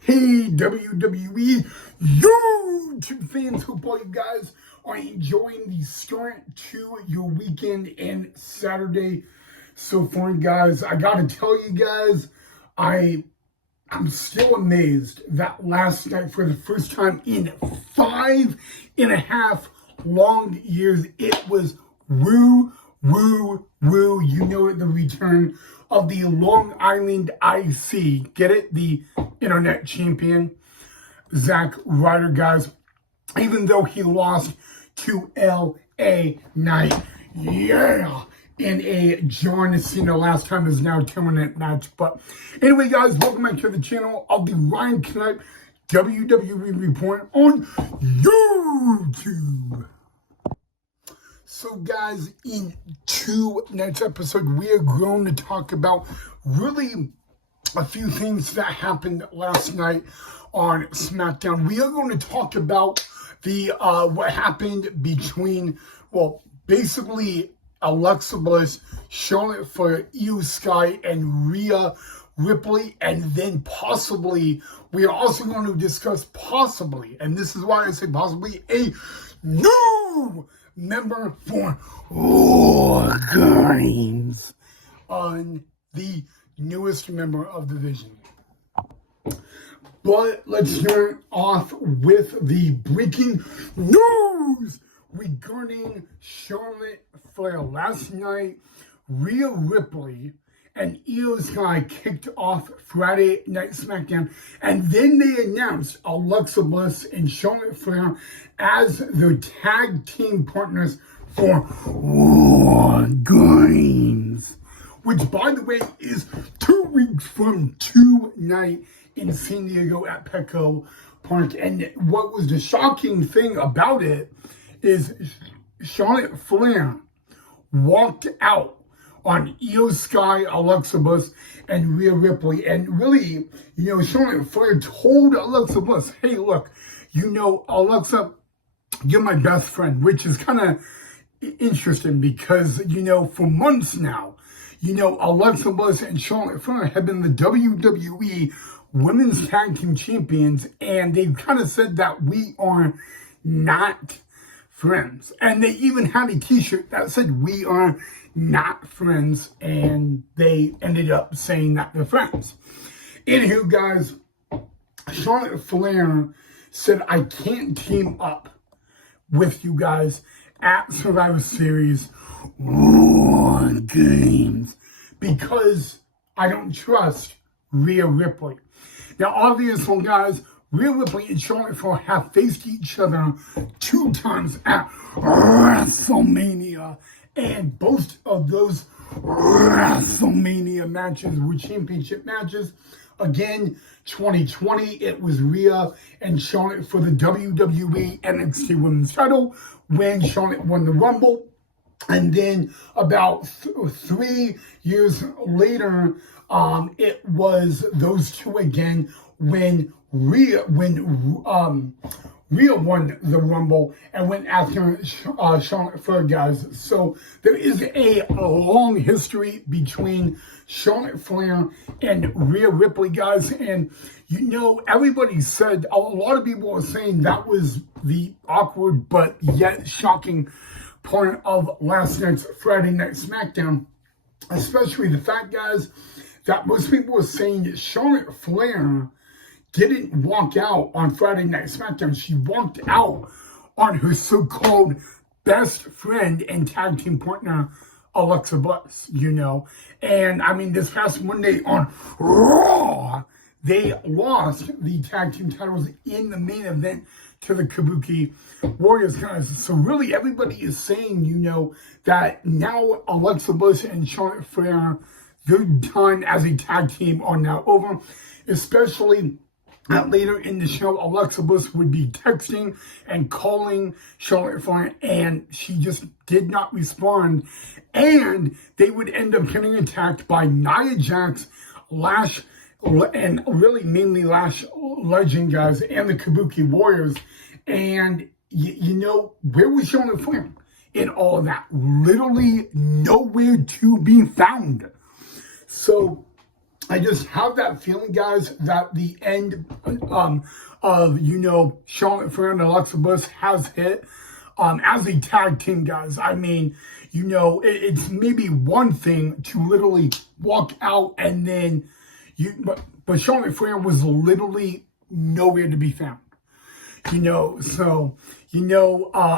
Hey, WWE YouTube fans, hope all you guys are enjoying the start to your weekend and Saturday so far, guys. I gotta tell you guys, I'm still amazed that last night, for the first time in 5.5 long years, it was woo. You know, the return of the Long Island IC. Get it? The internet champion, Zack Ryder, guys. Even though he lost to LA Knight. Yeah. In a John Cena last time is now 2-minute match. But anyway, guys, welcome back to the channel of the Ryan Knight WWE Report on YouTube. So, guys, in tonight's episode, we are going to talk about really a few things that happened last night on SmackDown. We are going to talk about the what happened between, well, basically Alexa Bliss, Charlotte Flair, Io Sky, and Rhea Ripley, and then possibly, we are also going to discuss possibly, and this is why I say possibly, a new member for WARGAMES on the newest member of the division. But let's start off with the breaking news regarding Charlotte Flair. Last night, Rhea Ripley and Io Sky kicked off Friday Night SmackDown, and then they announced Alexa Bliss and Charlotte Flair as their tag team partners for WARGAMES, which, by the way, is 2 weeks from tonight in San Diego at Petco Park. And what was the shocking thing about it is Charlotte Flair walked out on Io Sky, Alexa Bliss, and Rhea Ripley. And really, you know, Charlotte Flair told Alexa Bliss, hey, look, you know, Alexa, you're my best friend, which is kind of interesting because, you know, for months now, you know, Alexa Bliss and Charlotte Flair have been the WWE Women's Tag Team Champions, and they've kind of said that we are not friends. And they even had a t-shirt that said we are not friends, and they ended up saying that they're friends. Anywho, guys, Charlotte Flair said, I can't team up with you guys at Survivor Series WARGAMES because I don't trust Rhea Ripley. Now, obviously, guys, Rhea Ripley and Charlotte Flair have faced each other 2 times at WrestleMania, and both of those WrestleMania matches were championship matches. Again, 2020, it was Rhea and Charlotte for the WWE NXT Women's title when Charlotte won the Rumble. And then about 3 years later, it was those two again when Rhea won the Rumble and went after Charlotte Flair, guys. So there is a long history between Charlotte Flair and Rhea Ripley, guys. And, you know, everybody said, a lot of people are saying that was the awkward but yet shocking part of last night's Friday Night SmackDown, especially the fact, guys, that most people were saying that Charlotte Flair didn't walk out on Friday Night SmackDown. She walked out on her so-called best friend and tag team partner, Alexa Bliss, you know. And, I mean, this past Monday on Raw, they lost the tag team titles in the main event to the Kabuki Warriors, guys. So really, everybody is saying, you know, that now Alexa Bliss and Charlotte Flair, they're done as a tag team, are now over, especially later in the show, Alexa Bliss would be texting and calling Charlotte Flair, and she just did not respond. And they would end up getting attacked by Nia Jax, Lash, and really mainly Lash Legend, guys, and the Kabuki Warriors. And, you know, where was Charlotte Flair in all of that? Literally nowhere to be found. So I just have that feeling, guys, that the end of, Charlotte Flair and Alexa Bliss has hit as a tag team, guys. I mean, it's maybe one thing to literally walk out and then but Charlotte Flair was literally nowhere to be found.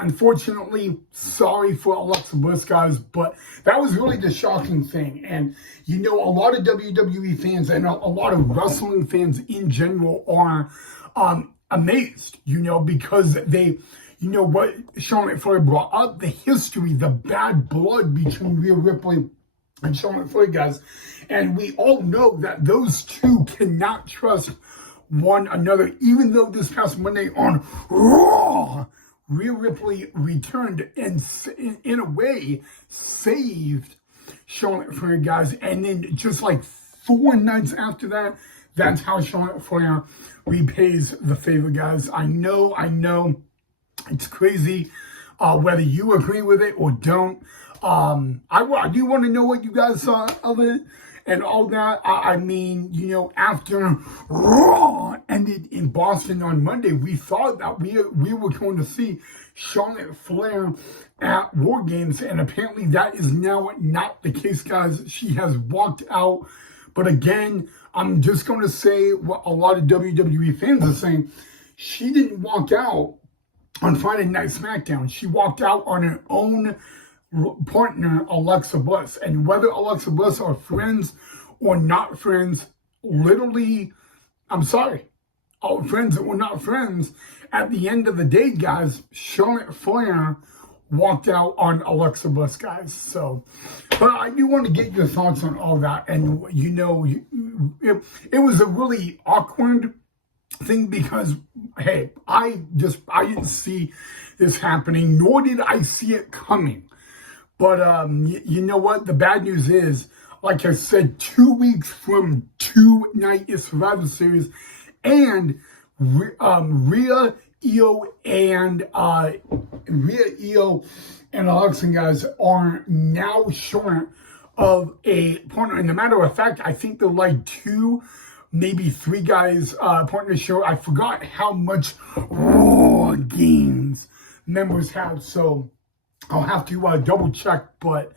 Unfortunately, sorry for Alexa Bliss, guys, but that was really the shocking thing. And, a lot of WWE fans and a lot of wrestling fans in general are amazed, because they, what Charlotte Flair brought up, the history, the bad blood between Rhea Ripley and Charlotte Flair, guys. And we all know that those two cannot trust one another, even though this past Monday on Raw, Rhea Ripley returned and in a way saved Charlotte Flair, guys. And then just like 4 nights after that, that's how Charlotte Flair repays the favor, guys. I know it's crazy whether you agree with it or don't. I do want to know what you guys saw of it and all that. I mean, after Raw ended in Boston on Monday, we thought that we were going to see Charlotte Flair at War Games, and apparently that is now not the case, guys. She has walked out. But again, I'm just going to say what a lot of WWE fans are saying. She didn't walk out on Friday Night SmackDown. She walked out on her own partner, Alexa Bliss. And whether Alexa Bliss are friends or not friends, literally, I'm sorry, friends or not friends, at the end of the day, guys, Charlotte Flair walked out on Alexa Bliss, guys. So, but I do want to get your thoughts on all that. And, it was a really awkward thing because, hey, I didn't see this happening, nor did I see it coming. But you know what? The bad news is, like I said, 2 weeks from tonight is Survivor Series, and Rhea, Io, and Alexa, guys, are now short of a partner. And a matter of fact, I think they're like 2, maybe 3 guys partner short. I forgot how much Raw Games members have, so I'll have to double check. But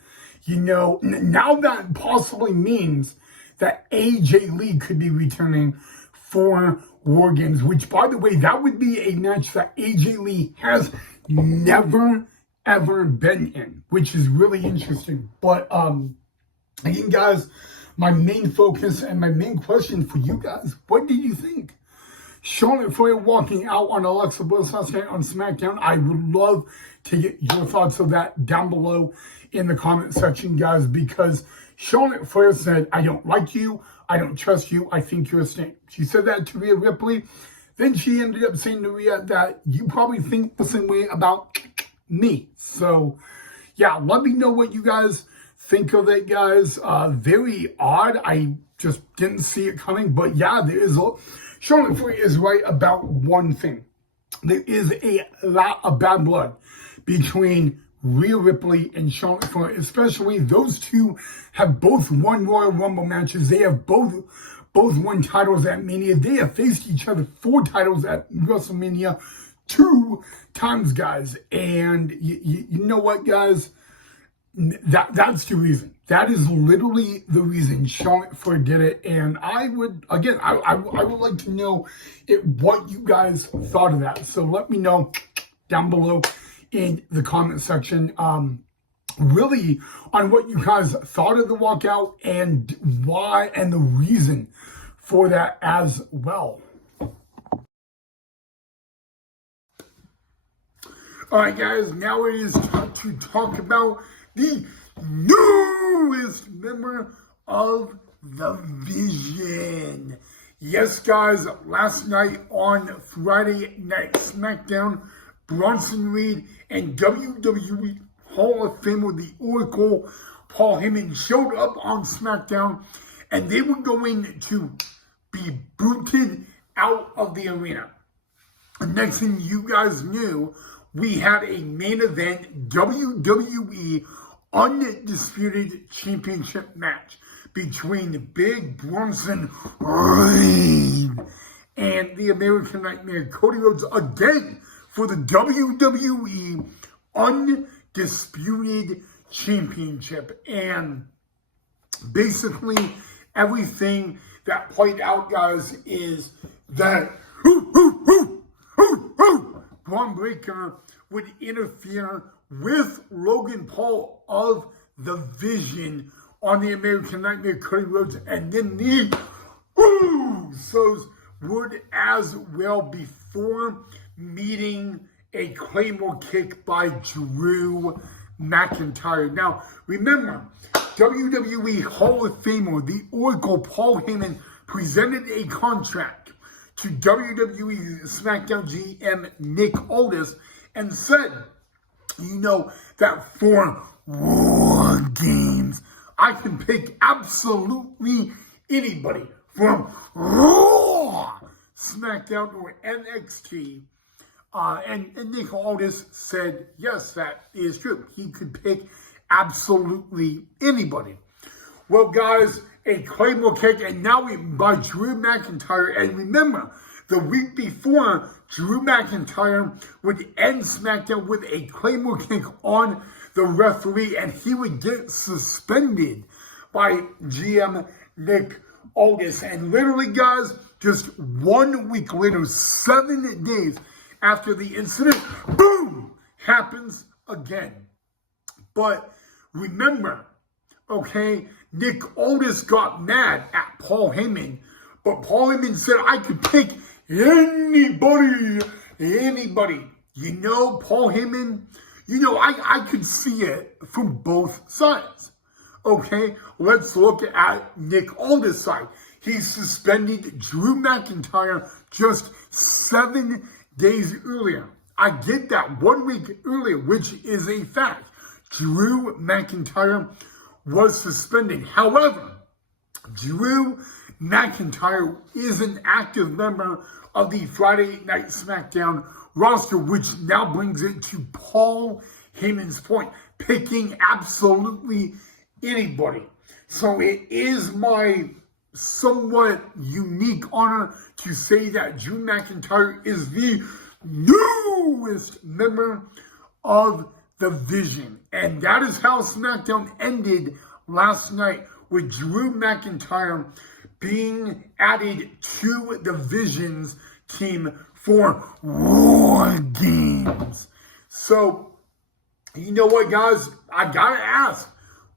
now that possibly means that AJ Lee could be returning for War Games, which, by the way, that would be a match that AJ Lee has never ever been in, which is really interesting. But again, guys, my main focus and my main question for you guys: what did you think? Charlotte Flair walking out on Alexa Bliss last night on SmackDown. I would love to get your thoughts of that down below in the comment section, guys, because Charlotte Flair said, "I don't like you. I don't trust you. I think you're a snake." She said that to Rhea Ripley. Then she ended up saying to Rhea that you probably think the same way about me. So, yeah, let me know what you guys think of it, guys. Very odd. I just didn't see it coming. But yeah, Charlotte Flair is right about one thing. There is a lot of bad blood between Rhea Ripley and Charlotte Flair, especially those two have both won Royal Rumble matches. They have both won titles at Mania. They have faced each other 4 titles at WrestleMania 2 times, guys. And you know what, guys? That's the reason. That is literally the reason Charlotte Flair did it. And I would, again, I would like to know what you guys thought of that. So let me know down below in the comment section, really on what you guys thought of the walkout and why and the reason for that as well. All right, guys, now it is time to talk about the newest member of the Vision. Yes, guys, last night on Friday Night SmackDown, Bronson Reed and WWE Hall of Famer, the Oracle, Paul Heyman, showed up on SmackDown, and they were going to be booted out of the arena. And next thing you guys knew, we had a main event WWE Undisputed Championship match between Big Bronson Reed and the American Nightmare Cody Rhodes again for the WWE Undisputed Championship. And basically everything that played out, guys, is that Braun Breaker would interfere with Logan Paul of the Vision on the American Nightmare Cody Rhodes, and then the Usos would as well before meeting a Claymore kick by Drew McIntyre. Now, remember, WWE Hall of Famer, the Oracle Paul Heyman, presented a contract to WWE SmackDown GM Nick Aldis and said, that for War Games, I can pick absolutely anybody from Raw, SmackDown, or NXT. And Nick Aldis said, yes, that is true. He could pick absolutely anybody. Well, guys, a Claymore kick, and now by Drew McIntyre. And remember, the week before, Drew McIntyre would end SmackDown with a Claymore kick on the referee, and he would get suspended by GM Nick Aldis. And literally, guys, just 1 week later, 7 days after the incident, boom, happens again. But remember, okay, Nick Aldis got mad at Paul Heyman, but Paul Heyman said, I could pick anybody. Paul Heyman, I could see it from both sides. Okay, let's look at Nick Aldis' side. He suspended Drew McIntyre just 7 days earlier. I get that 1 week earlier, which is a fact. Drew McIntyre was suspended. However, Drew McIntyre is an active member of the Friday Night SmackDown roster, which now brings it to Paul Heyman's point, picking absolutely anybody. So it is my somewhat unique honor to say that Drew McIntyre is the newest member of the Vision. And that is how SmackDown ended last night, with Drew McIntyre being added to the Vision's team for War Games. So, you know what, guys? I gotta ask,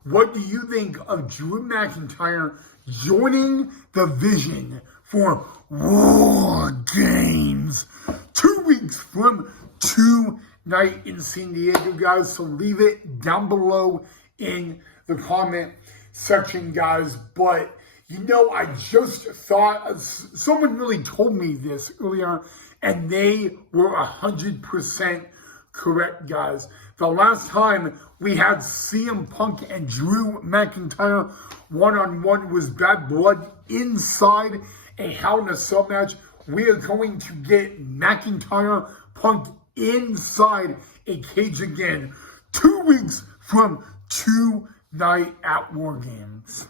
what do you think of Drew McIntyre joining the Vision for War Games 2 weeks from tonight in San Diego, guys? So leave it down below in the comment section, guys. But I just thought, someone really told me this earlier, and they were 100% correct, guys. The last time we had CM Punk and Drew McIntyre one-on-one was Bad Blood inside a Hell in a Cell match. We are going to get McIntyre Punk inside a cage again 2 weeks from tonight at War Games.